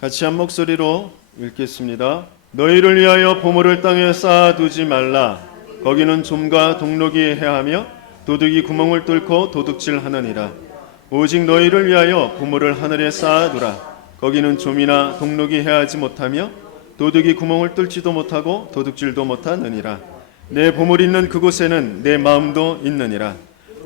같이 한 목소리로 읽겠습니다. 너희를 위하여 보물을 땅에 쌓아두지 말라. 거기는 좀과 동록이 해하며 도둑이 구멍을 뚫고 도둑질하느니라. 오직 너희를 위하여 보물을 하늘에 쌓아두라. 거기는 좀이나 동록이 해하지 못하며 도둑이 구멍을 뚫지도 못하고 도둑질도 못하느니라. 내 보물 있는 그곳에는 내 마음도 있느니라.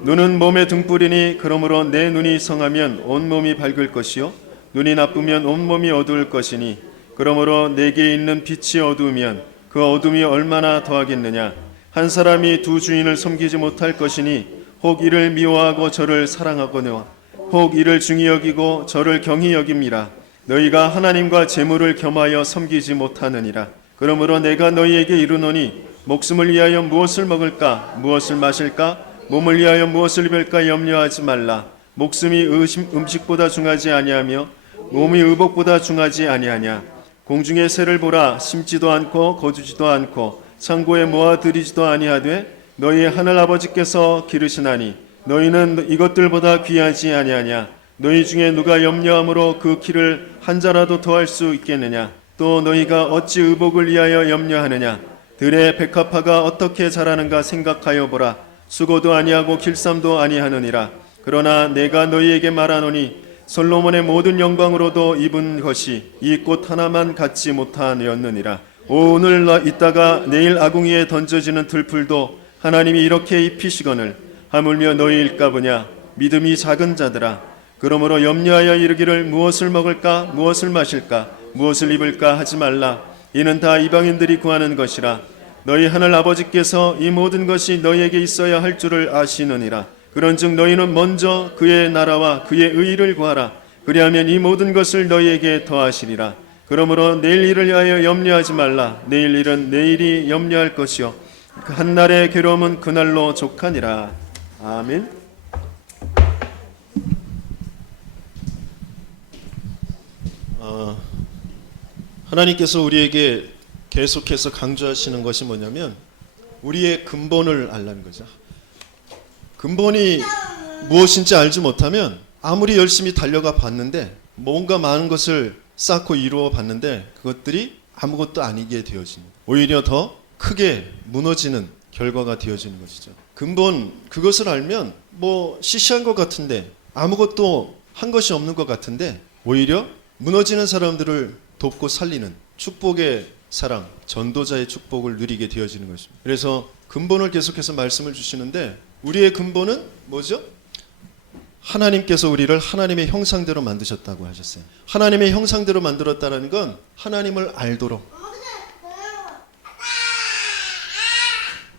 눈은 몸의 등불이니 그러므로 내 눈이 성하면 온몸이 밝을 것이요 눈이 나쁘면 온몸이 어두울 것이니 그러므로 내게 있는 빛이 어두우면 그 어둠이 얼마나 더하겠느냐. 한 사람이 두 주인을 섬기지 못할 것이니 혹 이를 미워하고 저를 사랑하거니와 혹 이를 중히 여기고 저를 경히 여김이라. 너희가 하나님과 재물을 겸하여 섬기지 못하느니라. 그러므로 내가 너희에게 이르노니 목숨을 위하여 무엇을 먹을까 무엇을 마실까 몸을 위하여 무엇을 입을까 염려하지 말라. 목숨이 음식보다 중하지 아니하며 몸이 의복보다 중하지 아니하냐. 공중의 새를 보라. 심지도 않고 거두지도 않고 창고에 모아들이지도 아니하되 너희 하늘 아버지께서 기르시나니 너희는 이것들보다 귀하지 아니하냐. 너희 중에 누가 염려함으로 그 키를 한 자라도 더할 수 있겠느냐. 또 너희가 어찌 의복을 위하여 염려하느냐. 들의 백합화가 어떻게 자라는가 생각하여 보라. 수고도 아니하고 길쌈도 아니하느니라. 그러나 내가 너희에게 말하노니 솔로몬의 모든 영광으로도 입은 것이 이 꽃 하나만 갖지 못하였느니라. 오늘 있다가 내일 아궁이에 던져지는 들풀도 하나님이 이렇게 입히시거늘 하물며 너희일까 보냐. 믿음이 작은 자들아. 그러므로 염려하여 이르기를 무엇을 먹을까 무엇을 마실까 무엇을 입을까 하지 말라. 이는 다 이방인들이 구하는 것이라. 너희 하늘 아버지께서 이 모든 것이 너희에게 있어야 할 줄을 아시느니라. 그런즉 너희는 먼저 그의 나라와 그의 의를 구하라. 그리하면 이 모든 것을 너희에게 더하시리라. 그러므로 내일 일을 위하여 염려하지 말라. 내일 일은 내일이 염려할 것이요 그 한날의 괴로움은 그날로 족하니라. 아멘. 하나님께서 우리에게 계속해서 강조하시는 것이 뭐냐면 우리의 근본을 알라는 거죠. 근본이 무엇인지 알지 못하면 아무리 열심히 달려가 봤는데 뭔가 많은 것을 쌓고 이루어 봤는데 그것들이 아무것도 아니게 되어집니다. 오히려 더 크게 무너지는 결과가 되어지는 것이죠. 근본 그것을 알면 뭐 시시한 것 같은데 아무것도 한 것이 없는 것 같은데 오히려 무너지는 사람들을 돕고 살리는 축복의 사랑, 전도자의 축복을 누리게 되어지는 것입니다. 그래서 근본을 계속해서 말씀을 주시는데 우리의 근본은 뭐죠? 하나님께서 우리를 하나님의 형상대로 만드셨다고 하셨어요. 하나님의 형상대로 만들었다는 건 하나님을 알도록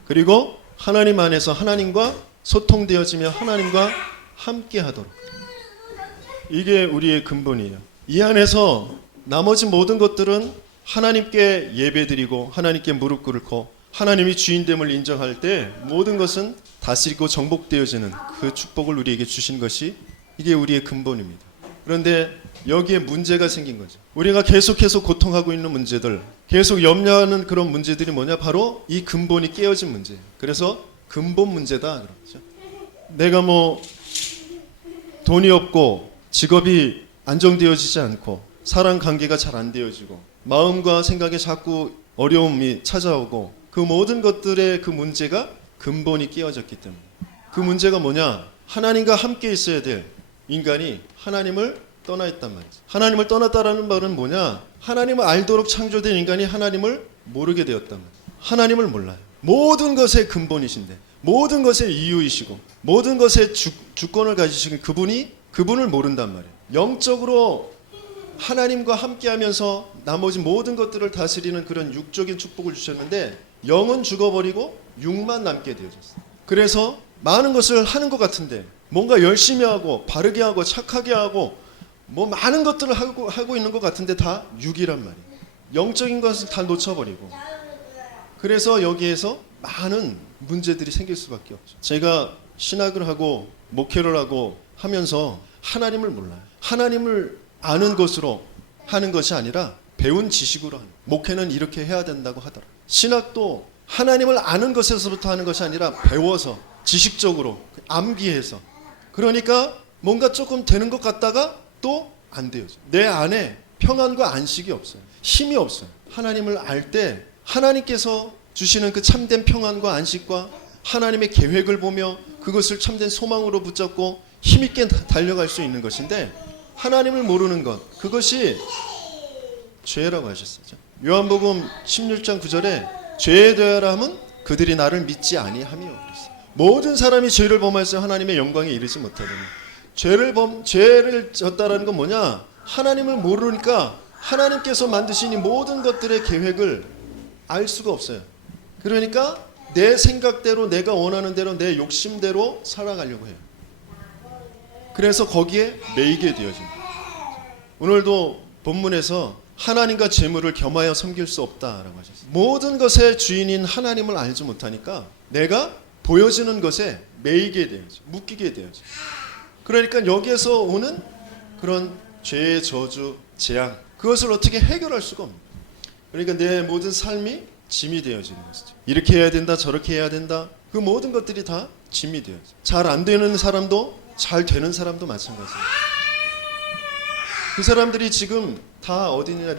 그리고 하나님 안에서 하나님과 소통되어지며 하나님과 함께하도록 이게 우리의 근본이에요. 이 안에서 나머지 모든 것들은 하나님께 예배드리고 하나님께 무릎 꿇고 하나님이 주인됨을 인정할 때 모든 것은 다스리고 정복되어지는 그 축복을 우리에게 주신 것이 이게 우리의 근본입니다. 그런데 여기에 문제가 생긴 거죠. 우리가 계속해서 고통하고 있는 문제들, 계속 염려하는 그런 문제들이 뭐냐? 바로 이 근본이 깨어진 문제예요. 그래서 근본 문제다 그러죠. 내가 뭐 돈이 없고 직업이 안정되어지지 않고 사람 관계가 잘 안 되어지고 마음과 생각에 자꾸 어려움이 찾아오고 그 모든 것들의 그 문제가 근본이 깨어졌기 때문에 그 문제가 뭐냐? 하나님과 함께 있어야 될 인간이 하나님을 떠나 있단 말이죠. 하나님을 떠났다라는 말은 뭐냐? 하나님을 알도록 창조된 인간이 하나님을 모르게 되었단 말이에요. 하나님을 몰라요. 모든 것의 근본이신데 모든 것의 이유이시고 모든 것의 주권을 가지신 그분을 모른단 말이에요. 영적으로 하나님과 함께하면서 나머지 모든 것들을 다스리는 그런 육적인 축복을 주셨는데 영은 죽어버리고 육만 남게 되어졌어요. 그래서 많은 것을 하는 것 같은데 뭔가 열심히 하고 바르게 하고 착하게 하고 뭐 많은 것들을 하고 있는 것 같은데 다 육이란 말이에요. 영적인 것을 다 놓쳐버리고 그래서 여기에서 많은 문제들이 생길 수밖에 없죠. 제가 신학을 하고 목회를 하고 하면서 하나님을 몰라요. 하나님을 아는 것으로 하는 것이 아니라 배운 지식으로 하는 목회는 이렇게 해야 된다고 하더라. 신학도 하나님을 아는 것에서부터 하는 것이 아니라 배워서 지식적으로 암기해서 그러니까 뭔가 조금 되는 것 같다가 또 안 돼요. 내 안에 평안과 안식이 없어요. 힘이 없어요. 하나님을 알 때 하나님께서 주시는 그 참된 평안과 안식과 하나님의 계획을 보며 그것을 참된 소망으로 붙잡고 힘있게 달려갈 수 있는 것인데, 하나님을 모르는 것, 그것이 죄라고 하셨어요. 요한복음 16장 9절에 죄에 대하여 함은 그들이 나를 믿지 아니하며 그랬어요. 모든 사람이 죄를 범하여서 하나님의 영광에 이르지 못하더니, 죄를 졌다라는 건 뭐냐? 하나님을 모르니까 하나님께서 만드신 이 모든 것들의 계획을 알 수가 없어요. 그러니까 내 생각대로, 내가 원하는 대로, 내 욕심대로 살아가려고 해요. 그래서 거기에 매이게 되어집니다. 오늘도 본문에서 하나님과 재물을 겸하여 섬길 수 없다라고 하셨어요. 모든 것의 주인인 하나님을 알지 못하니까 내가 보여지는 것에 매이게 되어져, 묶이게 되어져. 그러니까 여기에서 오는 그런 죄의 저주, 재앙, 그것을 어떻게 해결할 수가 없는 거예요. 그러니까 내 모든 삶이 짐이 되어지는 것이죠. 이렇게 해야 된다, 저렇게 해야 된다. 그 모든 것들이 다 짐이 되어져. 잘 안 되는 사람도 잘 되는 사람도 마찬가지예요. 그 사람들이 지금 다 어디 있느냐,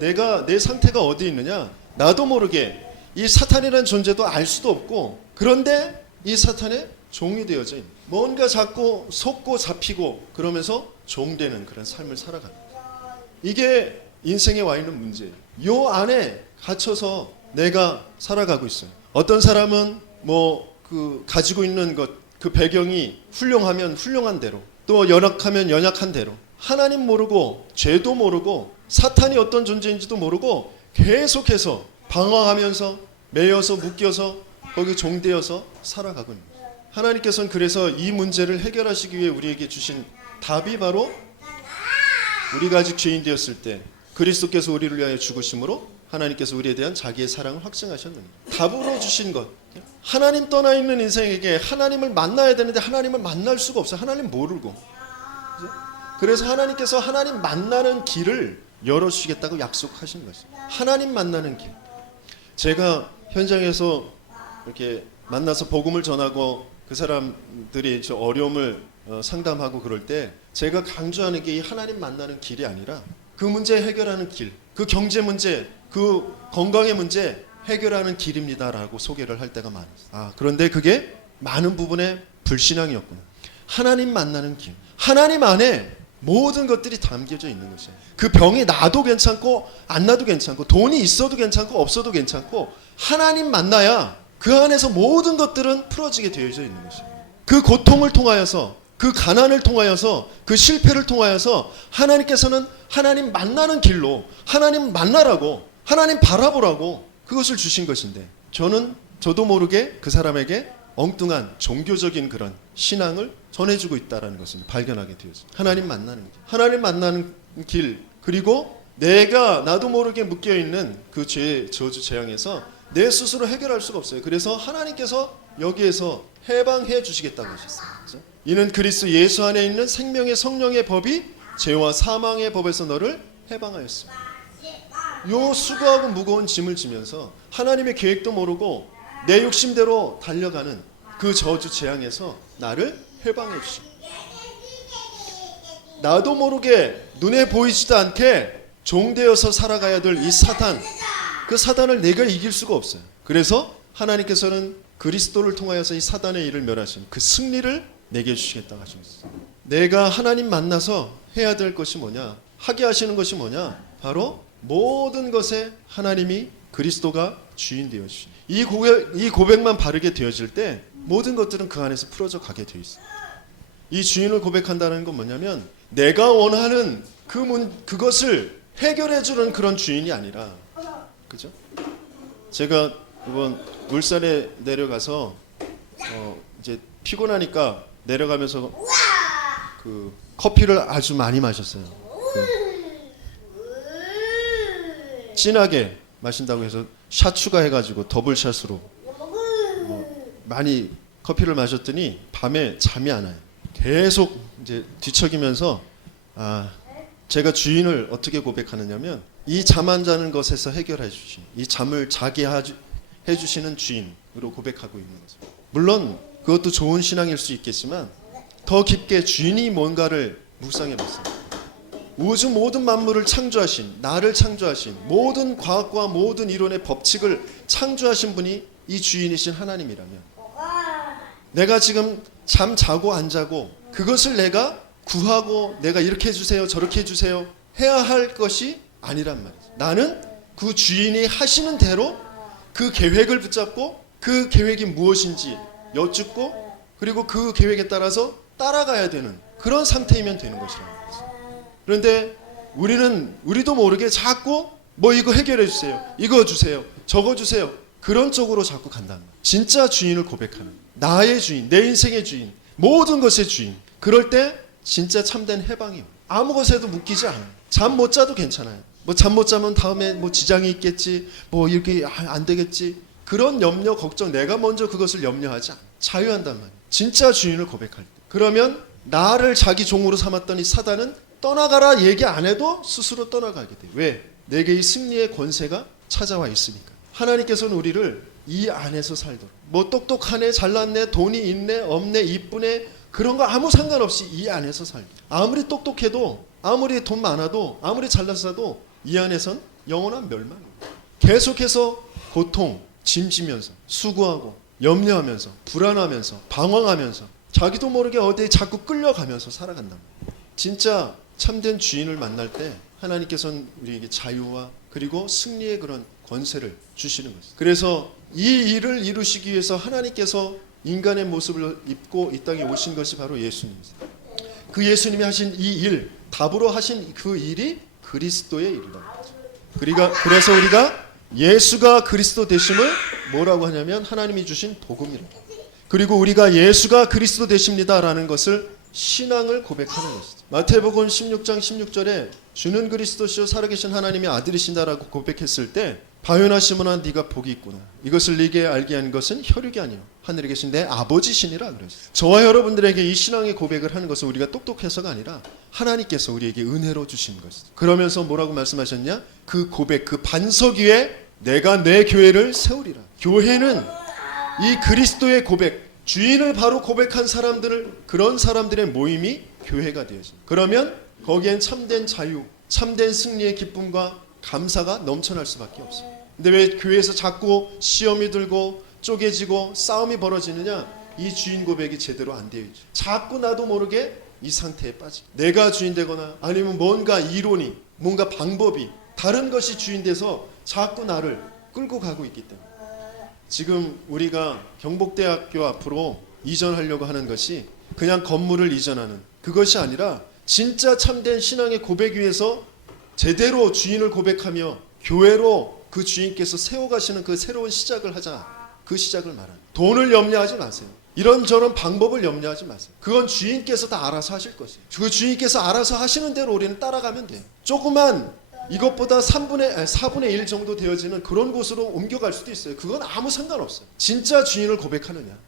내 상태가 어디 있느냐, 나도 모르게 이 사탄이라는 존재도 알 수도 없고, 그런데 이 사탄의 종이 되어져 있는, 뭔가 자꾸 속고 잡히고 그러면서 종되는 그런 삶을 살아가는 거예요. 이게 인생에 와 있는 문제예요. 요 안에 갇혀서 내가 살아가고 있어요. 어떤 사람은 가지고 있는 것, 그 배경이 훌륭하면 훌륭한 대로, 또 연약하면 연약한 대로, 하나님 모르고 죄도 모르고 사탄이 어떤 존재인지도 모르고 계속해서 방황하면서 매여서 묶여서 거기 종되어서 살아가고 있는 거예요. 하나님께서는 그래서 이 문제를 해결하시기 위해 우리에게 주신 답이 바로, 우리가 아직 죄인 되었을 때 그리스도께서 우리를 위하여 죽으심으로 하나님께서 우리에 대한 자기의 사랑을 확증하셨느니라. 답으로 주신 것. 하나님 떠나 있는 인생에게 하나님을 만나야 되는데 하나님을 만날 수가 없어요. 하나님 모르고. 그래서 하나님께서 하나님 만나는 길을 열어주시겠다고 약속하신 것이에요. 하나님 만나는 길. 제가 현장에서 이렇게 만나서 복음을 전하고 그 사람들이 어려움을 상담하고 그럴 때 제가 강조하는 게 이 하나님 만나는 길이 아니라 그 문제 해결하는 길, 그 경제 문제, 그 건강의 문제 해결하는 길입니다라고 소개를 할 때가 많았어요. 그런데 그게 많은 부분의 불신앙이었구나. 하나님 만나는 길, 하나님 안에 모든 것들이 담겨져 있는 것이에요. 그 병이 나도 괜찮고 안 나도 괜찮고, 돈이 있어도 괜찮고 없어도 괜찮고, 하나님 만나야 그 안에서 모든 것들은 풀어지게 되어져 있는 것이에요. 그 고통을 통하여서, 그 가난을 통하여서, 그 실패를 통하여서 하나님께서는 하나님 만나는 길로, 하나님 만나라고, 하나님 바라보라고 그것을 주신 것인데, 저도 모르게 그 사람에게 엉뚱한 종교적인 그런 신앙을 전해주고 있다는 것을 발견하게 되었어요. 하나님 만나는 길, 하나님 만나는 길, 그리고 나도 모르게 묶여있는 그 죄의 저주 재앙에서 내 스스로 해결할 수가 없어요. 그래서 하나님께서 여기에서 해방해 주시겠다고 하셨어요. 그렇죠? 이는 그리스도 예수 안에 있는 생명의 성령의 법이 죄와 사망의 법에서 너를 해방하였습니다. 요 수고하고 무거운 짐을 지면서 하나님의 계획도 모르고 내 욕심대로 달려가는 그 저주 재앙에서 나를 해방해 주십니다. 나도 모르게 눈에 보이지도 않게 종되어서 살아가야 될 이 사탄, 그 사단을 내가 이길 수가 없어요. 그래서 하나님께서는 그리스도를 통하여서 이 사단의 일을 멸하신 그 승리를 내게 주시겠다고 하셨어요. 내가 하나님 만나서 해야 될 것이 뭐냐, 하게 하시는 것이 뭐냐, 바로 모든 것에 하나님이, 그리스도가 주인 되어 주신 이 고백만 바르게 되어질 때 모든 것들은 그 안에서 풀어져 가게 되어 있어요. 이 주인을 고백한다는 건 뭐냐면, 내가 원하는 그것을 해결해 주는 그런 주인이 아니라, 그죠? 제가 이번 울산에 내려가서 이제 피곤하니까 내려가면서 그 커피를 아주 많이 마셨어요. 진하게 마신다고 해서 샷 추가해가지고 더블샷으로 많이 커피를 마셨더니 밤에 잠이 안 와요. 계속 이제 뒤척이면서 제가 주인을 어떻게 고백하느냐면, 이 잠 안 자는 것에서 해결해 주신, 이 잠을 자게 해주시는 주인으로 고백하고 있는 거죠. 물론 그것도 좋은 신앙일 수 있겠지만 더 깊게 주인이 뭔가를 묵상해 봤어요. 우주 모든 만물을 창조하신, 나를 창조하신, 모든 과학과 모든 이론의 법칙을 창조하신 분이 이 주인이신 하나님이라면, 내가 지금 잠 자고 안 자고 그것을 내가 구하고 내가 이렇게 해주세요 저렇게 해주세요 해야 할 것이 아니란 말이죠. 나는 그 주인이 하시는 대로 그 계획을 붙잡고 그 계획이 무엇인지 여쭙고, 그리고 그 계획에 따라서 따라가야 되는 그런 상태이면 되는 것이라는 거죠. 그런데 우리도 모르게 자꾸 뭐 이거 해결해 주세요, 이거 주세요, 저거 주세요, 그런 쪽으로 자꾸 간다는 거예요. 진짜 주인을 고백하는, 나의 주인, 내 인생의 주인, 모든 것의 주인, 그럴 때 진짜 참된 해방이에요. 아무 것에도 묶이지 않아요. 잠 못 자도 괜찮아요. 뭐 잠 못 자면 다음에 뭐 지장이 있겠지, 뭐 이렇게 안 되겠지, 그런 염려 걱정, 내가 먼저 그것을 염려하지 않아요. 자유한단 말이에요. 진짜 주인을 고백할 때. 그러면 나를 자기 종으로 삼았던 이 사단은 떠나가라 얘기 안 해도 스스로 떠나가게 돼요. 왜? 내게 이 승리의 권세가 찾아와 있으니까. 하나님께서는 우리를 이 안에서 살도록, 뭐 똑똑하네, 잘났네, 돈이 있네, 없네, 이쁘네, 그런 거 아무 상관없이 이 안에서 살게. 아무리 똑똑해도, 아무리 돈 많아도, 아무리 잘났어도 이 안에선 영원한 멸망이에요. 계속해서 고통, 짐지면서, 수고하고, 염려하면서, 불안하면서, 방황하면서, 자기도 모르게 어디에 자꾸 끌려가면서 살아간단 말이에요. 진짜 참된 주인을 만날 때 하나님께서는 우리에게 자유와 그리고 승리의 그런 권세를 주시는 것이죠. 그래서 이 일을 이루시기 위해서 하나님께서 인간의 모습을 입고 이 땅에 오신 것이 바로 예수님입니다. 그 예수님이 하신 이 일, 답으로 하신 그 일이 그리스도의 일이라는 거죠. 그래서 우리가 예수가 그리스도 되심을 뭐라고 하냐면 하나님이 주신 복음이라고. 그리고 우리가 예수가 그리스도 되십니다라는 것을 신앙을 고백하는 것이죠. 마태복음 16장 16절에 주는 그리스도시요 살아계신 하나님의 아들이신다라고 고백했을 때, 바요나 시몬아 네가 복이 있구나, 이것을 네게 알게 한 것은 혈육이 아니요 하늘에 계신 내 아버지시니라 그랬어요. 저와 여러분들에게 이 신앙의 고백을 하는 것은 우리가 똑똑해서가 아니라 하나님께서 우리에게 은혜로 주신 것이죠. 그러면서 뭐라고 말씀하셨냐? 그 고백, 그 반석 위에 내가 내 교회를 세우리라. 교회는 이 그리스도의 고백, 주인을 바로 고백한 사람들을, 그런 사람들의 모임이 교회가 되어집니다. 그러면 거기엔 참된 자유, 참된 승리의 기쁨과 감사가 넘쳐날 수밖에 없어요. 근데 왜 교회에서 자꾸 시험이 들고 쪼개지고 싸움이 벌어지느냐? 이 주인 고백이 제대로 안 되어 있죠. 자꾸 나도 모르게 이 상태에 빠지고, 내가 주인 되거나 아니면 뭔가 이론이, 뭔가 방법이, 다른 것이 주인 돼서 자꾸 나를 끌고 가고 있기 때문에, 지금 우리가 경복대학교 앞으로 이전하려고 하는 것이 그냥 건물을 이전하는 그것이 아니라 진짜 참된 신앙의 고백 위에서 제대로 주인을 고백하며 교회로 그 주인께서 세워가시는 그 새로운 시작을 하자. 그 시작을 말하는. 돈을 염려하지 마세요. 이런저런 방법을 염려하지 마세요. 그건 주인께서 다 알아서 하실 것이에요. 그 주인께서 알아서 하시는 대로 우리는 따라가면 돼요. 조그만 이것보다 4분의 1 정도 되어지는 그런 곳으로 옮겨갈 수도 있어요. 그건 아무 상관없어요. 진짜 주인을 고백하느냐,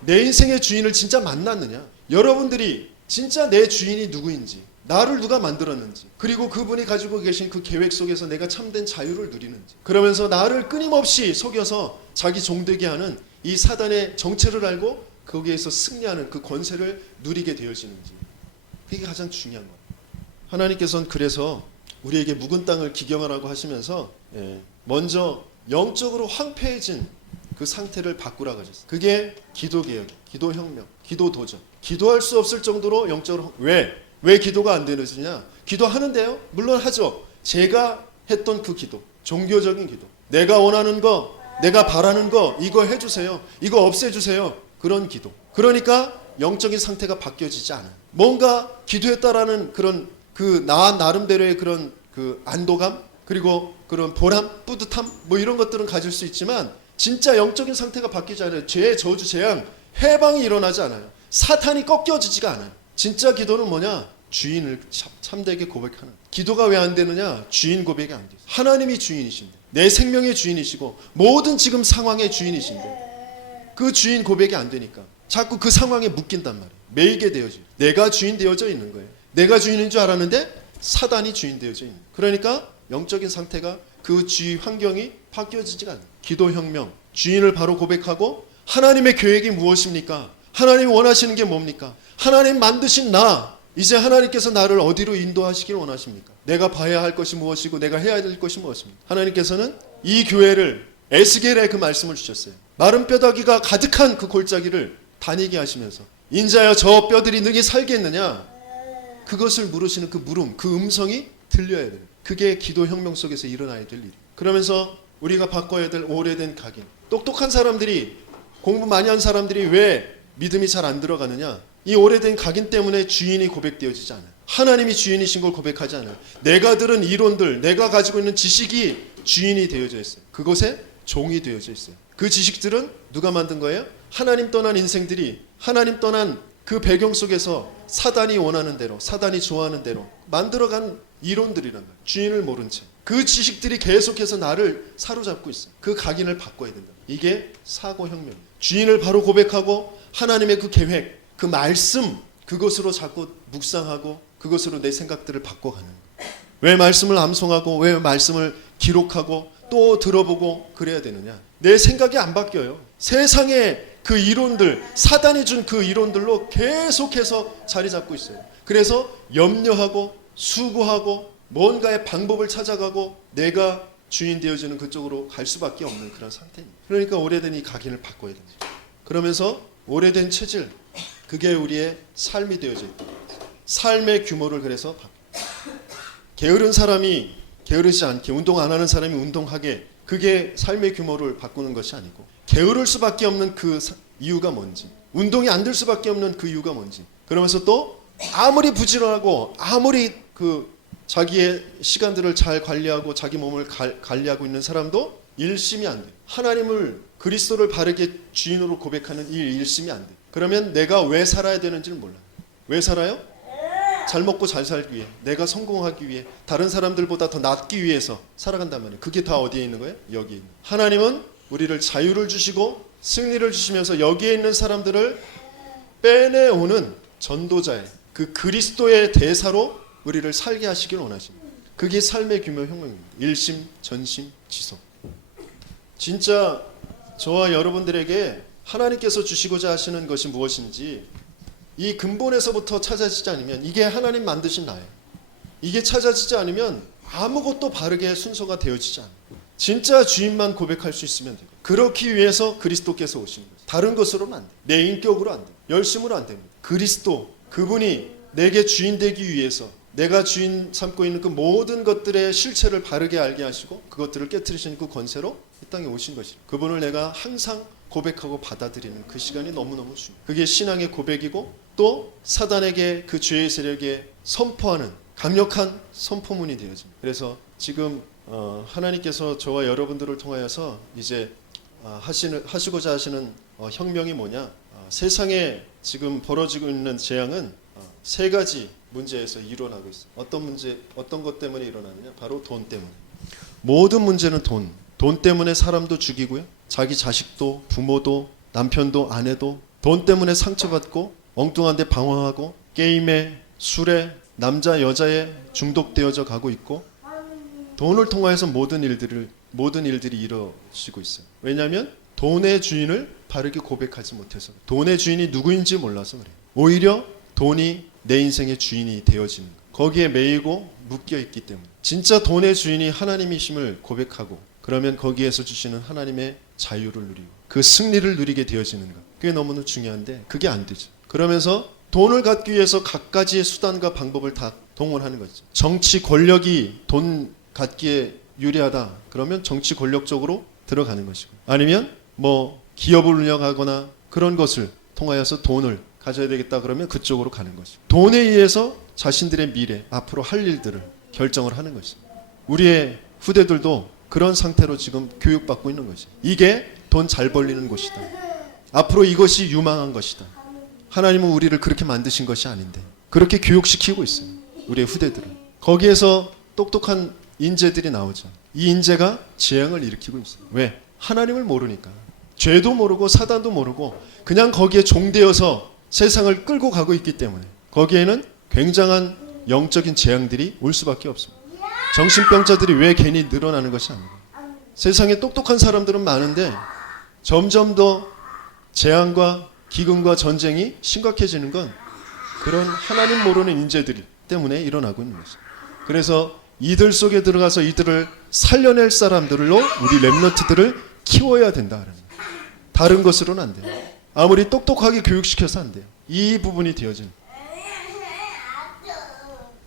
내 인생의 주인을 진짜 만났느냐, 여러분들이 진짜 내 주인이 누구인지, 나를 누가 만들었는지, 그리고 그분이 가지고 계신 그 계획 속에서 내가 참된 자유를 누리는지, 그러면서 나를 끊임없이 속여서 자기 종되게 하는 이 사단의 정체를 알고 거기에서 승리하는 그 권세를 누리게 되어지는지, 그게 가장 중요한 거예요. 하나님께서는 그래서 우리에게 묵은 땅을 기경하라고 하시면서 먼저 영적으로 황폐해진 그 상태를 바꾸라고 하셨어요. 그게 기도개혁, 기도혁명, 기도도전. 기도할 수 없을 정도로 영적으로. 왜 기도가 안 되느냐? 기도하는데요, 물론 하죠. 제가 했던 그 기도, 종교적인 기도, 내가 원하는 거, 내가 바라는 거, 이거 해주세요, 이거 없애주세요, 그런 기도. 그러니까 영적인 상태가 바뀌어지지 않아요. 뭔가 기도했다라는 그런 그 나 나름대로의 그런 그 안도감, 그리고 그런 보람, 뿌듯함, 뭐 이런 것들은 가질 수 있지만 진짜 영적인 상태가 바뀌지 않아요. 죄, 저주, 재앙, 해방이 일어나지 않아요. 사탄이 꺾여지지가 않아요. 진짜 기도는 뭐냐? 주인을 참되게 고백하는. 기도가 왜 안 되느냐? 주인 고백이 안 돼요. 하나님이 주인이신데, 내 생명의 주인이시고 모든 지금 상황의 주인이신데 그 주인 고백이 안 되니까 자꾸 그 상황에 묶인단 말이에요. 매이게 되어져요. 내가 주인 되어져 있는 거예요. 내가 주인인 줄 알았는데 사단이 주인 되어져 있는 거예요. 그러니까 영적인 상태가, 그 주위 환경이 바뀌어지지가 않아요. 기도혁명, 주인을 바로 고백하고 하나님의 계획이 무엇입니까? 하나님이 원하시는 게 뭡니까? 하나님 만드신 나, 이제 하나님께서 나를 어디로 인도하시길 원하십니까? 내가 봐야 할 것이 무엇이고 내가 해야 될 것이 무엇입니까? 하나님께서는 이 교회를 에스겔의 그 말씀을 주셨어요. 마른 뼈다귀가 가득한 그 골짜기를 다니게 하시면서 인자여 저 뼈들이 능히 살겠느냐? 그것을 물으시는 그 물음, 그 음성이 들려야 돼요. 그게 기도 혁명 속에서 일어나야 될 일. 그러면서 우리가 바꿔야 될 오래된 각인. 똑똑한 사람들이, 공부 많이 한 사람들이 왜 믿음이 잘 안 들어가느냐? 이 오래된 각인 때문에 주인이 고백되어지지 않아요. 하나님이 주인이신 걸 고백하지 않아요. 내가 들은 이론들, 내가 가지고 있는 지식이 주인이 되어져 있어요. 그것에 종이 되어져 있어요. 그 지식들은 누가 만든 거예요? 하나님 떠난 인생들이, 하나님 떠난 그 배경 속에서 사단이 원하는 대로, 사단이 좋아하는 대로 만들어간 이론들이란 말이에요. 주인을 모른 채. 그 지식들이 계속해서 나를 사로잡고 있어요. 그 각인을 바꿔야 된다. 이게 사고혁명이에요. 주인을 바로 고백하고 하나님의 그 계획, 그 말씀, 그것으로 자꾸 묵상하고 그것으로 내 생각들을 바꿔가는 거예요. 왜 말씀을 암송하고 왜 말씀을 기록하고 또 들어보고 그래야 되느냐? 내 생각이 안 바뀌어요. 세상의 그 이론들, 사단이 준 그 이론들로 계속해서 자리 잡고 있어요. 그래서 염려하고 수고하고 뭔가의 방법을 찾아가고 내가 주인 되어지는 그쪽으로 갈 수밖에 없는 그런 상태입니다. 그러니까 오래된 이 각인을 바꿔야 되죠. 그러면서 오래된 체질, 그게 우리의 삶이 되어져 있다. 삶의 규모를 그래서 게으른 사람이 게으르지 않게, 운동 안 하는 사람이 운동하게, 그게 삶의 규모를 바꾸는 것이 아니고 게으를 수밖에 없는 그 이유가 뭔지, 운동이 안 될 수밖에 없는 그 이유가 뭔지, 그러면서 또 아무리 부지런하고 아무리 그 자기의 시간들을 잘 관리하고 자기 몸을 관리하고 있는 사람도 일심이 안 돼. 하나님을, 그리스도를 바르게 주인으로 고백하는 이 일심이 안 돼. 그러면 내가 왜 살아야 되는지를 몰라. 왜 살아요? 잘 먹고 잘 살기 위해, 내가 성공하기 위해, 다른 사람들보다 더 낫기 위해서 살아간단 말이에요. 그게 다 어디에 있는 거예요? 여기 있는. 하나님은 우리를 자유를 주시고 승리를 주시면서 여기에 있는 사람들을 빼내오는 전도자의 그 그리스도의 대사로 우리를 살게 하시길 원하십니다. 그게 삶의 규모 혁명입니다. 일심, 전심, 지속. 진짜 저와 여러분들에게 하나님께서 주시고자 하시는 것이 무엇인지 이 근본에서부터 찾아지지 않으면, 이게 하나님 만드신 나예요. 이게 찾아지지 않으면 아무것도 바르게 순서가 되어지지 않아요. 진짜 주인만 고백할 수 있으면 되고, 그렇기 위해서 그리스도께서 오신 거예요. 다른 것으로는 안 돼요. 내 인격으로 안 돼요. 열심으로 안 됩니다. 그리스도, 그분이 내게 주인 되기 위해서 내가 주인 삼고 있는 그 모든 것들의 실체를 바르게 알게 하시고 그것들을 깨트리시는 그 권세로 이 땅에 오신 것이죠. 그분을 내가 항상 고백하고 받아들이는 그 시간이 너무너무 중요해요. 그게 신앙의 고백이고 또 사단에게 그 죄의 세력에 선포하는 강력한 선포문이 되어집니다. 그래서 지금 하나님께서 저와 여러분들을 통하여서 이제 하시고자 하시는 혁명이 뭐냐? 세상에 지금 벌어지고 있는 재앙은 세 가지 문제에서 일어나고 있어요. 어떤 문제, 어떤 것 때문에 일어나느냐? 바로 돈 때문에. 모든 문제는 돈. 돈 때문에 사람도 죽이고요. 자기 자식도, 부모도, 남편도, 아내도 돈 때문에 상처받고 엉뚱한 데 방황하고 게임에, 술에, 남자, 여자에 중독되어져 가고 있고, 돈을 통하여서 모든 일들이 이루어지고 있어요. 왜냐하면 돈의 주인을 바르게 고백하지 못해서, 돈의 주인이 누구인지 몰라서 그래요. 오히려 돈이 내 인생의 주인이 되어지는 거예요. 거기에 매이고 묶여 있기 때문에. 진짜 돈의 주인이 하나님이심을 고백하고 그러면 거기에서 주시는 하나님의 자유를 누리고 그 승리를 누리게 되어지는 것. 그게 너무나 중요한데 그게 안 되죠. 그러면서 돈을 갖기 위해서 갖가지의 수단과 방법을 다 동원하는 거죠. 정치 권력이 돈 갖기에 유리하다 그러면 정치 권력 쪽으로 들어가는 것이고, 아니면 뭐 기업을 운영하거나 그런 것을 통하여서 돈을 가져야 되겠다 그러면 그쪽으로 가는 것이고, 돈에 의해서 자신들의 미래, 앞으로 할 일들을 결정을 하는 것이죠. 우리의 후대들도 그런 상태로 지금 교육받고 있는 거죠. 이게 돈 잘 벌리는 곳이다. 앞으로 이것이 유망한 것이다. 하나님은 우리를 그렇게 만드신 것이 아닌데 그렇게 교육시키고 있어요. 우리의 후대들은. 거기에서 똑똑한 인재들이 나오죠. 이 인재가 재앙을 일으키고 있어요. 왜? 하나님을 모르니까. 죄도 모르고 사단도 모르고 그냥 거기에 종되어서 세상을 끌고 가고 있기 때문에 거기에는 굉장한 영적인 재앙들이 올 수밖에 없습니다. 정신병자들이 왜 괜히 늘어나는 것이 아니고, 세상에 똑똑한 사람들은 많은데 점점 더 재앙과 기근과 전쟁이 심각해지는 건 그런 하나님 모르는 인재들 때문에 일어나고 있는 것입니다. 그래서 이들 속에 들어가서 이들을 살려낼 사람들로 우리 렘넌트들을 키워야 된다. 다른 것으로는 안 돼요. 아무리 똑똑하게 교육시켜서 안 돼요. 이 부분이 되어진.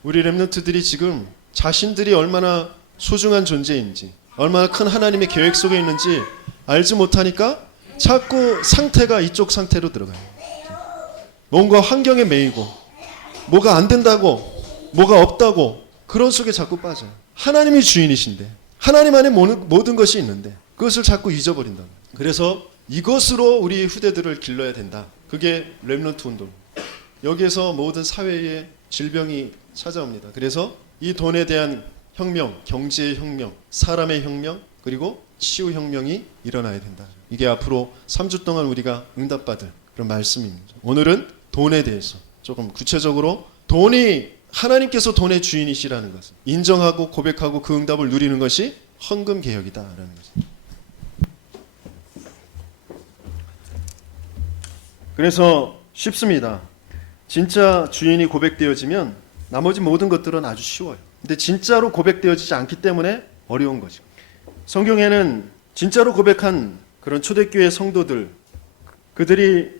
우리 렘넌트들이 지금 자신들이 얼마나 소중한 존재인지, 얼마나 큰 하나님의 계획 속에 있는지 알지 못하니까 자꾸 상태가 이쪽 상태로 들어가요. 뭔가 환경에 매이고 뭐가 안 된다고, 뭐가 없다고 그런 속에 자꾸 빠져요. 하나님이 주인이신데, 하나님 안에 모든 것이 있는데 그것을 자꾸 잊어버린다. 그래서 이것으로 우리 후대들을 길러야 된다. 그게 렘넌트 운동. 여기에서 모든 사회의 질병이 찾아옵니다. 그래서 이 돈에 대한 혁명, 경제의 혁명, 사람의 혁명, 그리고 치유 혁명이 일어나야 된다. 이게 앞으로 3주 동안 우리가 응답받을 그런 말씀입니다. 오늘은 돈에 대해서 조금 구체적으로, 돈이 하나님께서 돈의 주인이시라는 것을 인정하고 고백하고 그 응답을 누리는 것이 헌금 개혁이다라는 것입니다. 그래서 쉽습니다. 진짜 주인이 고백되어지면 나머지 모든 것들은 아주 쉬워요. 근데 진짜로 고백되어지지 않기 때문에 어려운 거죠. 성경에는 진짜로 고백한 그런 초대교회 성도들, 그들이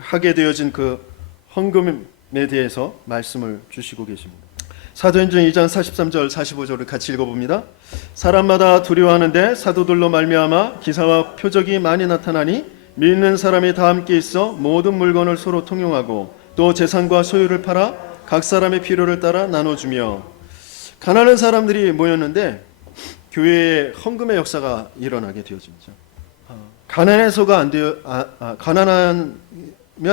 하게 되어진 그 헌금에 대해서 말씀을 주시고 계십니다. 사도행전 2장 43절 45절을 같이 읽어봅니다. 사람마다 두려워하는데 사도들로 말미암아 기사와 표적이 많이 나타나니 믿는 사람이 다 함께 있어 모든 물건을 서로 통용하고 또 재산과 소유를 팔아 각 사람의 필요를 따라 나눠주며. 가난한 사람들이 모였는데 교회에 헌금의 역사가 일어나게 되어집니다. 가난해서가 안 돼요. 가난하면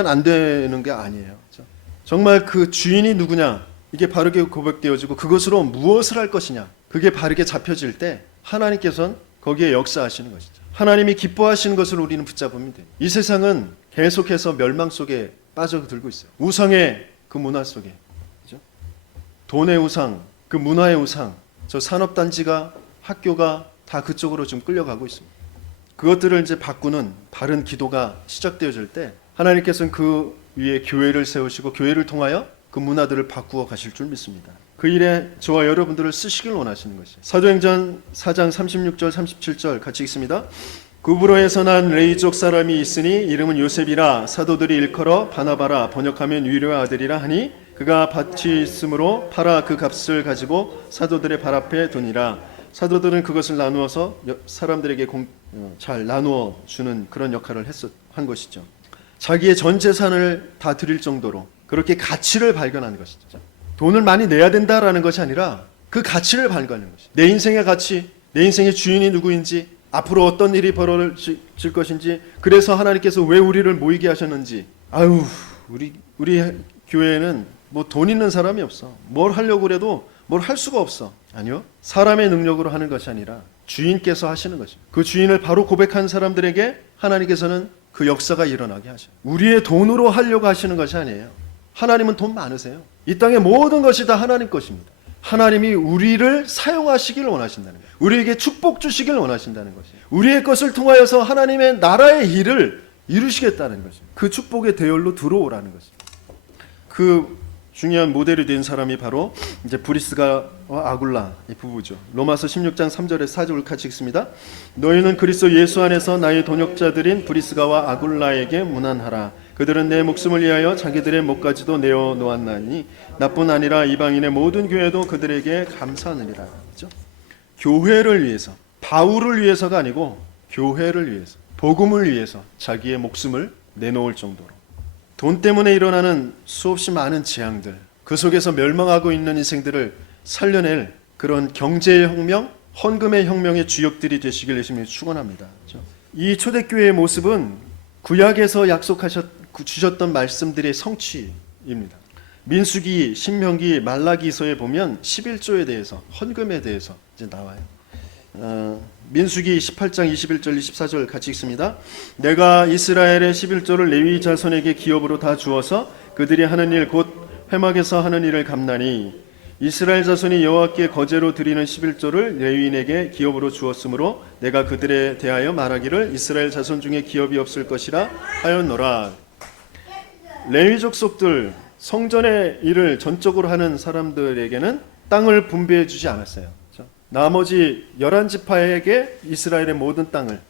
안 되는 게 아니에요. 정말 그 주인이 누구냐, 이게 바르게 고백되어지고 그것으로 무엇을 할 것이냐, 그게 바르게 잡혀질 때 하나님께서는 거기에 역사하시는 것이죠. 하나님이 기뻐하시는 것을 우리는 붙잡으면 돼요. 이 세상은 계속해서 멸망 속에 빠져들고 있어요. 우상의 그 문화 속에, 그죠? 돈의 우상, 그 문화의 우상, 저 산업단지가, 학교가 다 그쪽으로 좀 끌려가고 있습니다. 그것들을 이제 바꾸는 바른 기도가 시작되어질 때 하나님께서는 그 위에 교회를 세우시고 교회를 통하여 그 문화들을 바꾸어 가실 줄 믿습니다. 그 일에 저와 여러분들을 쓰시길 원하시는 것이에요. 사도행전 4장 36절 37절 같이 읽습니다. 구브로에서 난 레이족 사람이 있으니 이름은 요셉이라 사도들이 일컬어 바나바라 번역하면 위로의 아들이라 하니 그가 밭이 있으므로 팔아 그 값을 가지고 사도들의 발 앞에 두니라. 사도들은 그것을 나누어서 사람들에게 잘 나누어 주는 그런 역할을 한 것이죠. 자기의 전 재산을 다 드릴 정도로 그렇게 가치를 발견한 것이죠. 돈을 많이 내야 된다라는 것이 아니라 그 가치를 발견하는 것이죠. 내 인생의 가치, 내 인생의 주인이 누구인지, 앞으로 어떤 일이 벌어질 것인지, 그래서 하나님께서 왜 우리를 모이게 하셨는지. 아유, 우리 교회에는 뭐 돈 있는 사람이 없어. 뭘 하려고 그래도 뭘 할 수가 없어. 아니요. 사람의 능력으로 하는 것이 아니라 주인께서 하시는 것입니다. 그 주인을 바로 고백한 사람들에게 하나님께서는 그 역사가 일어나게 하셔요. 우리의 돈으로 하려고 하시는 것이 아니에요. 하나님은 돈 많으세요. 이 땅의 모든 것이 다 하나님 것입니다. 하나님이 우리를 사용하시길 원하신다는 거예요. 우리에게 축복 주시길 원하신다는 것이에요. 우리의 것을 통하여서 하나님의 나라의 일을 이루시겠다는 것이에요. 그 축복의 대열로 들어오라는 것입니다. 그 중요한 모델이 된 사람이 바로 이제 브리스가와 아굴라 이 부부죠. 로마서 16장 3절에 4절을 같이 읽습니다. 너희는 그리스도 예수 안에서 나의 동역자들인 브리스가와 아굴라에게 문안하라. 그들은 내 목숨을 위하여 자기들의 목까지도 내어 놓았나니 나뿐 아니라 이방인의 모든 교회도 그들에게 감사하느니라. 그렇죠? 교회를 위해서, 바울을 위해서가 아니고 교회를 위해서, 복음을 위해서 자기의 목숨을 내놓을 정도로. 돈 때문에 일어나는 수없이 많은 재앙들, 그 속에서 멸망하고 있는 인생들을 살려낼 그런 경제의 혁명, 헌금의 혁명의 주역들이 되시길 예수님이 축원합니다. 그렇죠? 이 초대교회의 모습은 구약에서 주셨던 말씀들의 성취입니다. 민수기, 신명기, 말라기서에 보면 11조에 대해서, 헌금에 대해서 이제 나와요. 민수기 18장 21절 24절 같이 읽습니다. 내가 이스라엘의 11조를 레위 자손에게 기업으로 다 주어서 그들이 하는 일 곧 회막에서 하는 일을 갚나니 이스라엘 자손이 여호와께 거제로 드리는 11조를 레위인에게 기업으로 주었으므로 내가 그들에 대하여 말하기를 이스라엘 자손 중에 기업이 없을 것이라 하였노라. 레위 족속들 성전의 일을 전적으로 하는 사람들에게는 땅을 분배해 주지 않았어요. 그렇죠? 나머지 11지파에게 이스라엘의 모든 땅을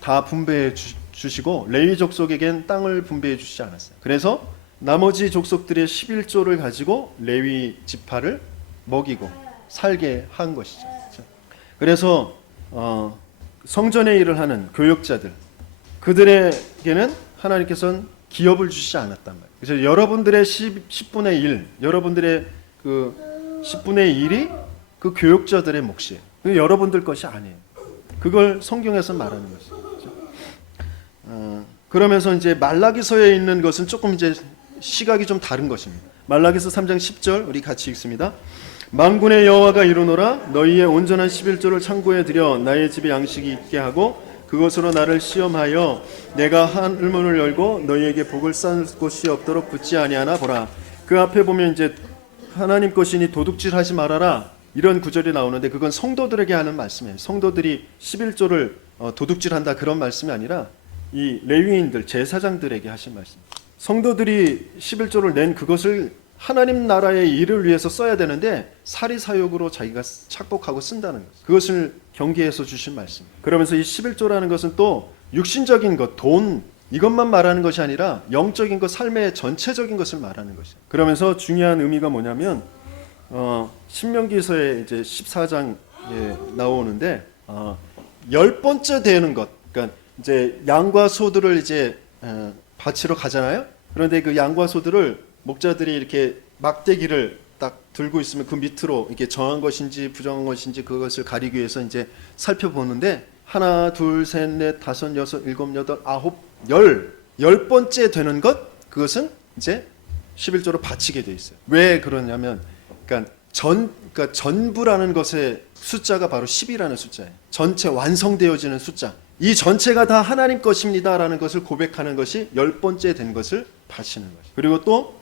다 분배해 주시고 레위 족속에겐 땅을 분배해 주시지 않았어요. 그래서 나머지 족속들의 11조를 가지고 레위 지파를 먹이고 살게 한 것이죠. 그렇죠? 그래서 성전의 일을 하는 교역자들, 그들에게는 하나님께서는 기업을 주시지 않았단 말이에요. 그래서 여러분들의 10분의 1, 여러분들의 그 10분의 1이 그 교역자들의 몫이에요. 그게 여러분들 것이 아니에요. 그걸 성경에서 말하는 것이죠. 그렇죠? 그러면서 이제 말라기서에 있는 것은 조금 이제 시각이 좀 다른 것입니다. 말라기서 3장 10절 우리 같이 읽습니다. 만군의 여호와가 이르노라 너희의 온전한 11조를 창고에 들여 나의 집에 양식이 있게 하고 그것으로 나를 시험하여 내가 하늘문을 열고 너희에게 복을 쌓을 곳이 없도록 붙지 아니하나 보라. 그 앞에 보면 이제 하나님 것이니 도둑질하지 말아라 이런 구절이 나오는데 그건 성도들에게 하는 말씀이에요. 성도들이 11조를 도둑질한다 그런 말씀이 아니라 이 레위인들 제사장들에게 하신 말씀. 성도들이 11조를 낸 그것을 하나님 나라의 일을 위해서 써야 되는데 사리사욕으로 자기가 착복하고 쓴다는 것. 그것을 경계해서 주신 말씀. 그러면서 이 11조라는 것은 또 육신적인 것, 돈 이것만 말하는 것이 아니라 영적인 것, 삶의 전체적인 것을 말하는 것이에요. 그러면서 중요한 의미가 뭐냐면 신명기서의 이제 14장에 나오는데 10번째 되는 것. 그러니까 이제 양과 소들을 이제 바치러 가잖아요. 그런데 그 양과 소들을 목자들이 이렇게 막대기를 딱 들고 있으면 그 밑으로 이렇게 정한 것인지 부정한 것인지 그것을 가리기 위해서 이제 살펴보는데 하나, 둘, 셋, 넷, 다섯, 여섯, 일곱, 여덟, 아홉, 열 번째 되는 것 그것은 이제 11조로 바치게 돼 있어요. 왜 그러냐면 그러니까 전부라는 것의 숫자가 바로 10이라는 숫자예요. 전체 완성되어지는 숫자. 이 전체가 다 하나님 것입니다라는 것을 고백하는 것이 10번째 된 것을 바치는 것이죠. 그리고 또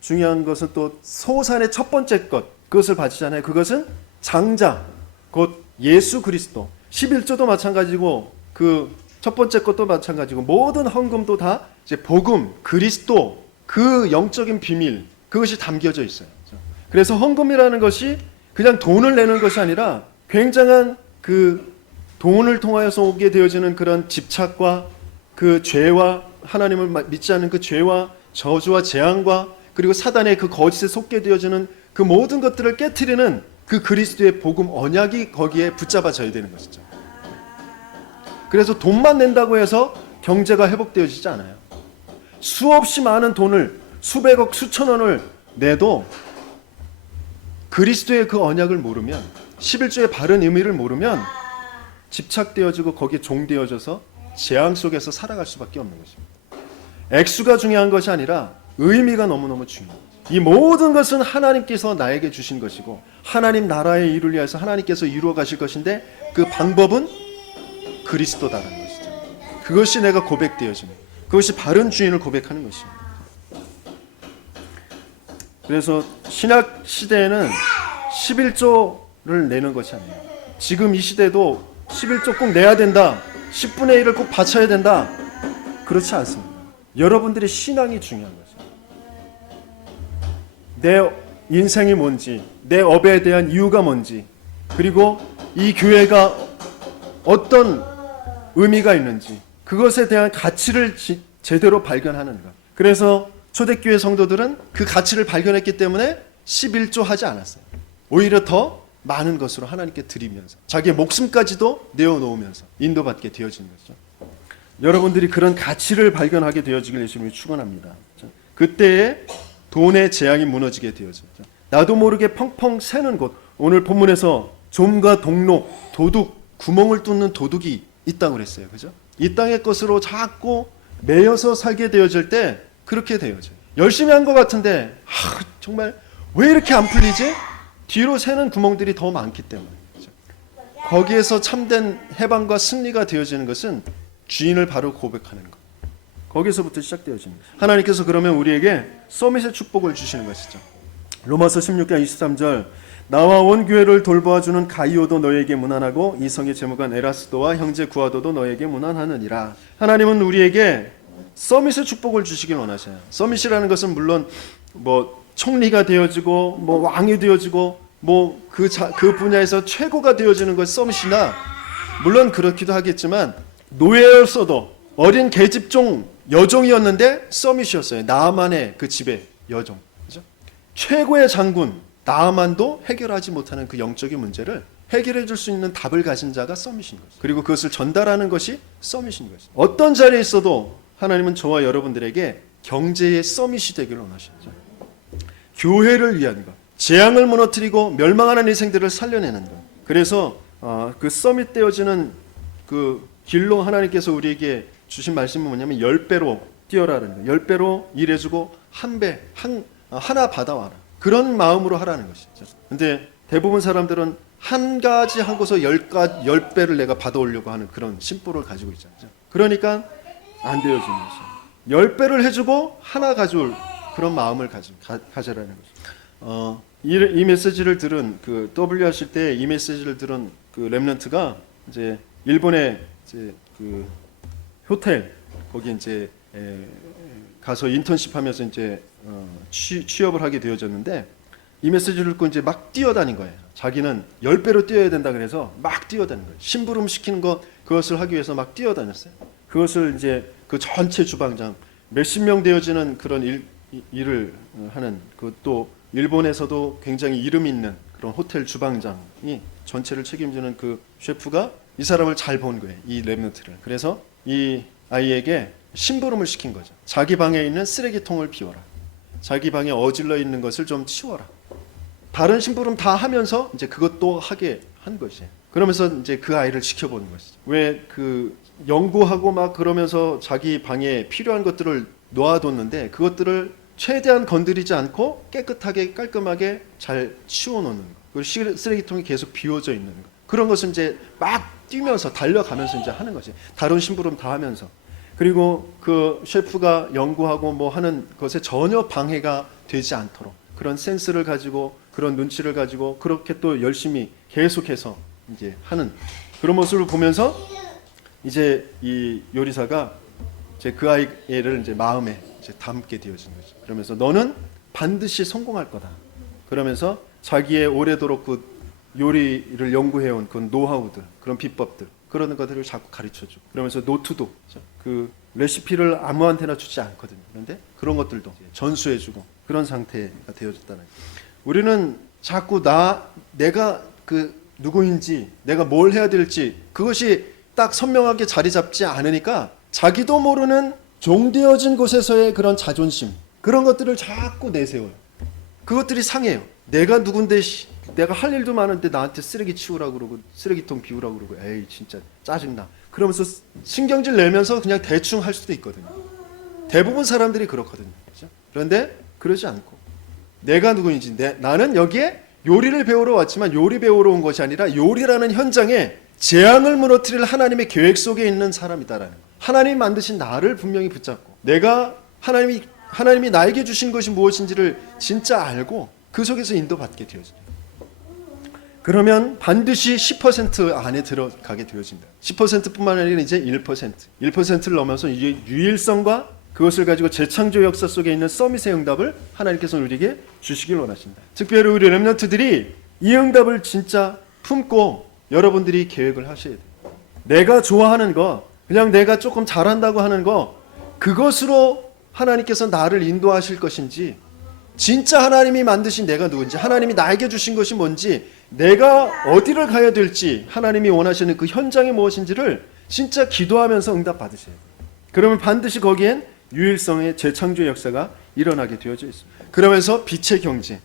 중요한 것은 또 소산의 첫 번째 것 그것을 바치잖아요. 그것은 장자 곧 예수 그리스도. 11조도 마찬가지고 그 첫 번째 것도 마찬가지고 모든 헌금도 다 이제 복음 그리스도 그 영적인 비밀 그것이 담겨져 있어요. 그래서 헌금이라는 것이 그냥 돈을 내는 것이 아니라 굉장한 그 돈을 통하여서 오게 되어지는 그런 집착과 그 죄와 하나님을 믿지 않는 그 죄와 저주와 재앙과 그리고 사단의 그 거짓에 속게 되어지는 그 모든 것들을 깨트리는 그 그리스도의 복음 언약이 거기에 붙잡아져야 되는 것이죠. 그래서 돈만 낸다고 해서 경제가 회복되어지지 않아요. 수없이 많은 돈을 수백억 수천원을 내도 그리스도의 그 언약을 모르면 11조의 바른 의미를 모르면 집착되어지고 거기에 종되어져서 재앙 속에서 살아갈 수밖에 없는 것입니다. 액수가 중요한 것이 아니라 의미가 너무너무 중요해요. 이 모든 것은 하나님께서 나에게 주신 것이고 하나님 나라의 일을 위해서 하나님께서 이루어 가실 것인데 그 방법은 그리스도다라는 것이죠. 그것이 내가 고백되어지는 그것이 바른 주인을 고백하는 것입니다. 그래서 신약 시대에는 11조를 내는 것이 아니에요. 지금 이 시대도 11조 꼭 내야 된다. 10분의 1을 꼭 바쳐야 된다. 그렇지 않습니다. 여러분들의 신앙이 중요한 거죠. 내 인생이 뭔지, 내 업에 대한 이유가 뭔지, 그리고 이 교회가 어떤 의미가 있는지, 그것에 대한 가치를 제대로 발견하는 것. 그래서 초대교회 성도들은 그 가치를 발견했기 때문에 11조 하지 않았어요. 오히려 더 많은 것으로 하나님께 드리면서 자기의 목숨까지도 내어놓으면서 인도받게 되어지는 것이죠. 여러분들이 그런 가치를 발견하게 되어지길 예수님이 축원합니다. 그때에 돈의 재앙이 무너지게 되어지죠. 나도 모르게 펑펑 새는 곳. 오늘 본문에서 좀과 동록, 도둑, 구멍을 뚫는 도둑이 있다고 그랬어요. 그죠? 이 땅의 것으로 자꾸 매여서 살게 되어질 때 그렇게 되어져요. 열심히 한 것 같은데 정말 왜 이렇게 안 풀리지? 뒤로 새는 구멍들이 더 많기 때문에. 그렇죠? 거기에서 참된 해방과 승리가 되어지는 것은 주인을 바로 고백하는 것. 거기서부터 시작되어집니다. 하나님께서 그러면 우리에게 서밋의 축복을 주시는 것이죠. 로마서 16장 23절 나와 온 교회를 돌보아주는 가이오도 너에게 문안하고 이 성의 제목은 에라스도와 형제 구아도도 너에게 문안하느니라. 하나님은 우리에게 서밋의 축복을 주시길 원하셔요. 서밋이라는 것은 물론 뭐 총리가 되어지고 뭐 왕이 되어지고 뭐 그 분야에서 최고가 되어지는 것이 서밋이나 물론 그렇기도 하겠지만 노예였어도 어린 계집종 여종이었는데 서밋이었어요. 나아만의 그 집의 여종. 그죠? 최고의 장군 나아만도 해결하지 못하는 그 영적인 문제를 해결해 줄 수 있는 답을 가진 자가 서밋인 거죠. 그리고 그것을 전달하는 것이 서밋인 거죠. 어떤 자리에 있어도 하나님은 저와 여러분들에게 경제의 서밋이 되기를 원하시죠. 교회를 위한 것, 재앙을 무너뜨리고 멸망하는 인생들을 살려내는 것. 그래서 그 서밋 되어지는 그 길로 하나님께서 우리에게 주신 말씀은 뭐냐면 10배로 뛰어라는 거예요. 10배로 일해주고 하나 받아와라. 그런 마음으로 하라는 것이죠. 근데 대부분 사람들은 한 가지 하고서 10배를 내가 받아오려고 하는 그런 심보를 가지고 있잖아요. 그러니까 안 되어지는 거죠. 10배를 해주고 하나 가져올 그런 마음을 가져라는 거죠. 이 메시지를 들은 그 W 하실 때 이 메시지를 들은 그 렘넌트가 이제 일본의 이제 그 호텔 거기 이제 가서 인턴십하면서 이제 취업을 하게 되어졌는데 이 메시지를 듣고 이제 막 뛰어다닌 거예요. 자기는 10배로 뛰어야 된다 그래서 막 뛰어다닌 거예요. 심부름 시키는 것 그것을 하기 위해서 막 뛰어다녔어요. 그것을 이제 그 전체 주방장 몇십 명 되어지는 그런 일을 하는 그또 일본에서도 굉장히 이름 있는 그런 호텔 주방장이 전체를 책임지는 그 셰프가 이 사람을 잘 본 거예요. 이 렘넌트를. 그래서 이 아이에게 심부름을 시킨 거죠. 자기 방에 있는 쓰레기통을 비워라. 자기 방에 어질러 있는 것을 좀 치워라. 다른 심부름 다 하면서 이제 그것도 하게 한 것이에요. 그러면서 이제 그 아이를 지켜보는 것이죠. 왜 그 연구하고 막 그러면서 자기 방에 필요한 것들을 놓아뒀는데 그것들을 최대한 건드리지 않고 깨끗하게 깔끔하게 잘 치워놓는 거. 그리고 쓰레기통이 계속 비워져 있는 거. 그런 것을 이제 막 뛰면서 달려가면서 이제 하는 거지. 다른 심부름 다 하면서. 그리고 그 셰프가 연구하고 뭐 하는 것에 전혀 방해가 되지 않도록 그런 센스를 가지고 그런 눈치를 가지고 그렇게 또 열심히 계속해서 이제 하는 그런 모습을 보면서 이제 이 요리사가 이제 그 아이를 이제 마음에 이제 담게 되어진 거죠. 그러면서 너는 반드시 성공할 거다. 그러면서 자기의 오래도록 그 요리를 연구해온 그 노하우들, 그런 비법들, 그런 것들을 자꾸 가르쳐주고 그러면서 노트도 그 레시피를 아무한테나 주지 않거든요. 그런데 그런 것들도 전수해주고 그런 상태가 되어졌다는 거예요. 우리는 자꾸 내가 그 누구인지 내가 뭘 해야 될지 그것이 딱 선명하게 자리 잡지 않으니까 자기도 모르는 종되어진 곳에서의 그런 자존심 그런 것들을 자꾸 내세워요. 그것들이 상해요. 내가 누군데 내가 할 일도 많은데 나한테 쓰레기 치우라고 그러고 쓰레기통 비우라고 그러고 에이 진짜 짜증나. 그러면서 신경질 내면서 그냥 대충 할 수도 있거든요. 대부분 사람들이 그렇거든요. 그렇죠? 그런데 그러지 않고 내가 누구인지 나는 여기에 요리를 배우러 왔지만 요리 배우러 온 것이 아니라 요리라는 현장에 재앙을 무너뜨릴 하나님의 계획 속에 있는 사람이다라는 거예요. 하나님이 만드신 나를 분명히 붙잡고 내가 하나님이 나에게 주신 것이 무엇인지를 진짜 알고 그 속에서 인도받게 되어져요. 그러면 반드시 10% 안에 들어가게 되어진다. 10%뿐만 아니라 이제 1%를 넘어서 이제 유일성과 그것을 가지고 재창조 역사 속에 있는 서밋의 응답을 하나님께서는 우리에게 주시길 원하십니다. 특별히 우리 렘넌트들이 이 응답을 진짜 품고 여러분들이 계획을 하셔야 돼요. 내가 좋아하는 거, 그냥 내가 조금 잘한다고 하는 거, 그것으로 하나님께서 나를 인도하실 것인지, 진짜 하나님이 만드신 내가 누군지, 하나님이 나에게 주신 것이 뭔지, 내가 어디를 가야 될지, 하나님이 원하시는 그 현장이 무엇인지를 진짜 기도하면서 응답 받으셔야 돼요. 그러면 반드시 거기엔 유일성의 재창조 역사가 일어나게 되어져 있습니다. 그러면서 빛의 경제.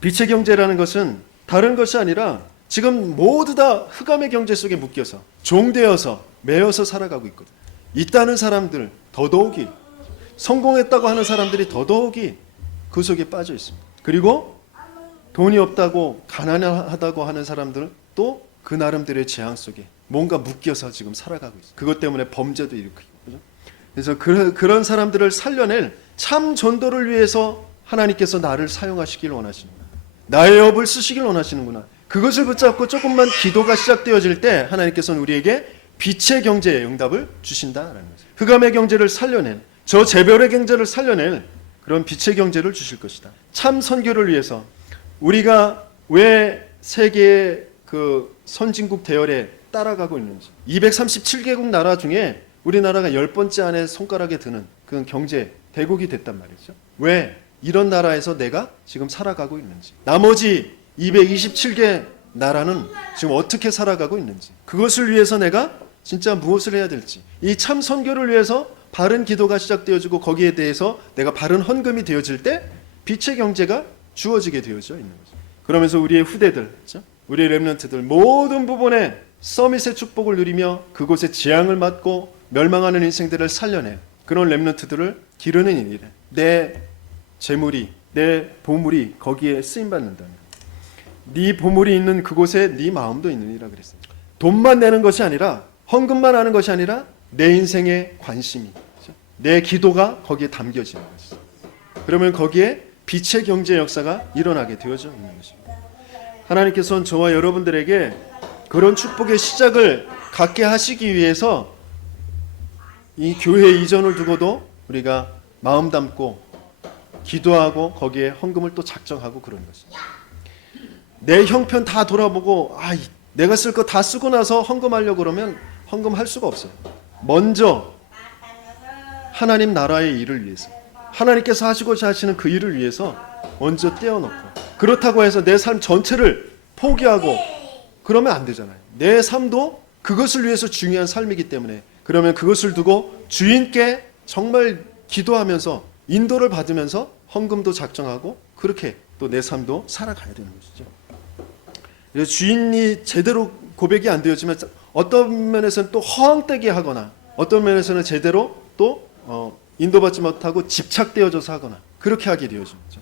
빛의 경제라는 것은 다른 것이 아니라 지금 모두 다 흑암의 경제 속에 묶여서 종되어서 매여서 살아가고 있거든요. 있다는 사람들 더더욱이 성공했다고 하는 사람들이 더더욱이 그 속에 빠져 있습니다. 그리고 돈이 없다고 가난하다고 하는 사람들은 또 그 나름대로의 재앙 속에 뭔가 묶여서 지금 살아가고 있어요. 그것 때문에 범죄도 일으키고 그죠? 그래서 그런 사람들을 살려낼 참 전도를 위해서 하나님께서 나를 사용하시길 원하십니다. 나의 업을 쓰시길 원하시는구나. 그것을 붙잡고 조금만 기도가 시작되어질 때 하나님께서는 우리에게 빛의 경제에 응답을 주신다라는 거죠. 흑암의 경제를 살려낸, 저 재별의 경제를 살려낼 그런 빛의 경제를 주실 것이다. 참 선교를 위해서 우리가 왜 세계의 그 선진국 대열에 따라가고 있는지, 237개국 나라 중에 우리나라가 10번째 안에 손가락에 드는 그런 경제 대국이 됐단 말이죠. 왜 이런 나라에서 내가 지금 살아가고 있는지, 나머지 227개 나라는 지금 어떻게 살아가고 있는지, 그것을 위해서 내가 진짜 무엇을 해야 될지, 이 참 선교를 위해서 바른 기도가 시작되어지고 거기에 대해서 내가 바른 헌금이 되어질 때 빛의 경제가 주어지게 되어져 있는 거죠. 그러면서 우리의 후대들, 그렇죠? 우리의 렘넌트들 모든 부분에 서밋의 축복을 누리며 그곳에 재앙을 맞고 멸망하는 인생들을 살려내 그런 렘넌트들을 기르는 일에 내 재물이, 내 보물이 거기에 쓰임받는다면, 네 보물이 있는 그곳에 네 마음도 있느니라 그랬어요. 돈만 내는 것이 아니라, 헌금만 하는 것이 아니라 내 인생의 관심이, 그렇죠? 내 기도가 거기에 담겨지는 것이죠. 그러면 거기에 빛의 경제 역사가 일어나게 되어져 있는 것입니다. 하나님께서는 저와 여러분들에게 그런 축복의 시작을 갖게 하시기 위해서 이 교회 이전을 두고도 우리가 마음 담고 기도하고 거기에 헌금을 또 작정하고 그런 것입니다. 내 형편 다 돌아보고 내가 쓸 거 다 쓰고 나서 헌금하려고 그러면 헌금할 수가 없어요. 먼저 하나님 나라의 일을 위해서, 하나님께서 하시고자 하시는 그 일을 위해서 먼저 떼어놓고, 그렇다고 해서 내 삶 전체를 포기하고 그러면 안 되잖아요. 내 삶도 그것을 위해서 중요한 삶이기 때문에, 그러면 그것을 두고 주인께 정말 기도하면서 인도를 받으면서 헌금도 작정하고 그렇게 또 내 삶도 살아가야 되는 것이죠. 그래서 주인이 제대로 고백이 안 되어지면 어떤 면에서는 또 허황되게 하거나, 어떤 면에서는 제대로 또 인도받지 못하고 집착되어져서 하거나 그렇게 하게 되어집니다.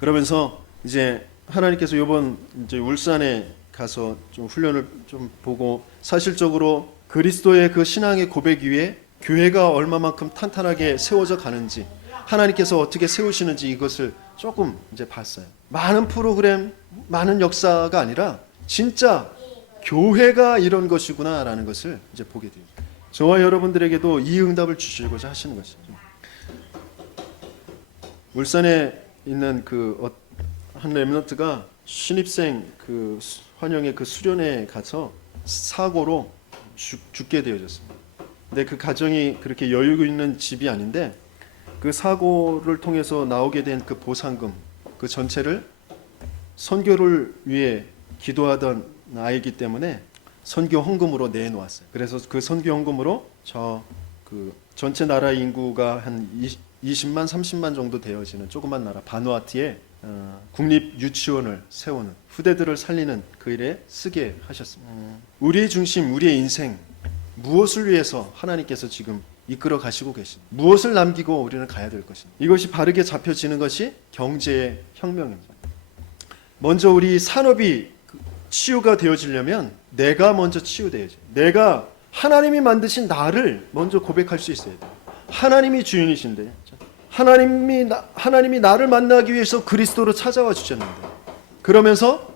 그러면서 이제 하나님께서 이번 이제 울산에 가서 좀 훈련을 좀 보고, 사실적으로 그리스도의 그 신앙의 고백 위에 교회가 얼마만큼 탄탄하게 세워져 가는지, 하나님께서 어떻게 세우시는지 이것을 조금 이제 봤어요. 많은 프로그램, 많은 역사가 아니라 진짜 교회가 이런 것이구나라는 것을 이제 보게 돼요. 저와 여러분들에게도 이 응답을 주시고자 하시는 것이죠. 울산에 있는 그 한 렘넌트가 신입생 그 환영의 그 수련회에 가서 사고로 죽게 되어졌습니다. 근데 그 가정이 그렇게 여유 있는 집이 아닌데, 그 사고를 통해서 나오게 된 그 보상금, 그 전체를 선교를 위해 기도하던 아이기 때문에 선교 헌금으로 내놓았어요. 그래서 그 선교 헌금으로 그 전체 나라 인구가 한 20만, 30만 정도 되어지는 조그만 나라 바누아투에 국립 유치원을 세우는, 후대들을 살리는 그 일에 쓰게 하셨습니다. 우리의 중심, 우리의 인생, 무엇을 위해서 하나님께서 지금 이끌어 가시고 계신, 무엇을 남기고 우리는 가야 될 것인가, 이것이 바르게 잡혀지는 것이 경제의 혁명입니다. 먼저 우리 산업이 치유가 되어지려면 내가 먼저 치유되어져요. 내가 하나님이 만드신 나를 먼저 고백할 수 있어야 돼요. 하나님이 주인이신데, 하나님이 나를 만나기 위해서 그리스도로 찾아와 주셨는데, 그러면서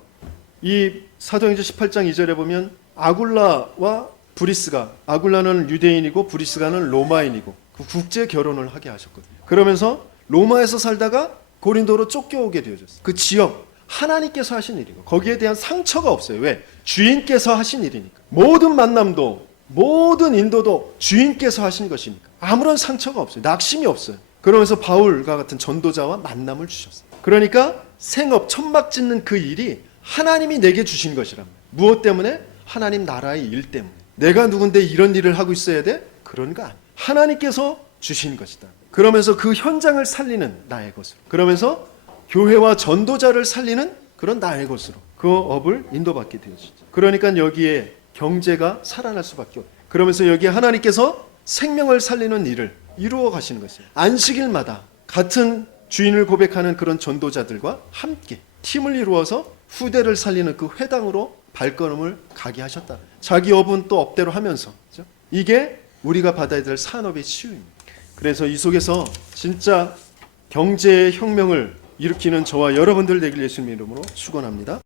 이 사도행전 18장 2절에 보면 아굴라와 브리스가, 아굴라는 유대인이고 브리스가는 로마인이고 그 국제 결혼을 하게 하셨거든요. 그러면서 로마에서 살다가 고린도로 쫓겨오게 되어졌어요. 그 지역, 하나님께서 하신 일이고 거기에 대한 상처가 없어요. 왜? 주인께서 하신 일이니까. 모든 만남도, 모든 인도도 주인께서 하신 것이니까 아무런 상처가 없어요. 낙심이 없어요. 그러면서 바울과 같은 전도자와 만남을 주셨어요. 그러니까 생업, 천막 짓는 그 일이 하나님이 내게 주신 것이랍니다. 무엇 때문에? 하나님 나라의 일 때문에. 내가 누군데 이런 일을 하고 있어야 돼? 그런 거 아니에요. 하나님께서 주신 것이다. 그러면서 그 현장을 살리는 나의 것으로, 그러면서 교회와 전도자를 살리는 그런 나의 것으로 그 업을 인도받게 되어지죠. 그러니까 여기에 경제가 살아날 수밖에 없어요. 그러면서 여기에 하나님께서 생명을 살리는 일을 이루어 가시는 것이에요. 안식일마다 같은 주인을 고백하는 그런 전도자들과 함께 팀을 이루어서 후대를 살리는 그 회당으로 발걸음을 가게 하셨다. 자기 업은 또 업대로 하면서, 그렇죠? 이게 우리가 받아야 될 산업의 치유입니다. 그래서 이 속에서 진짜 경제의 혁명을 일으키는 저와 여러분들 되길 예수님 이름으로 축원합니다.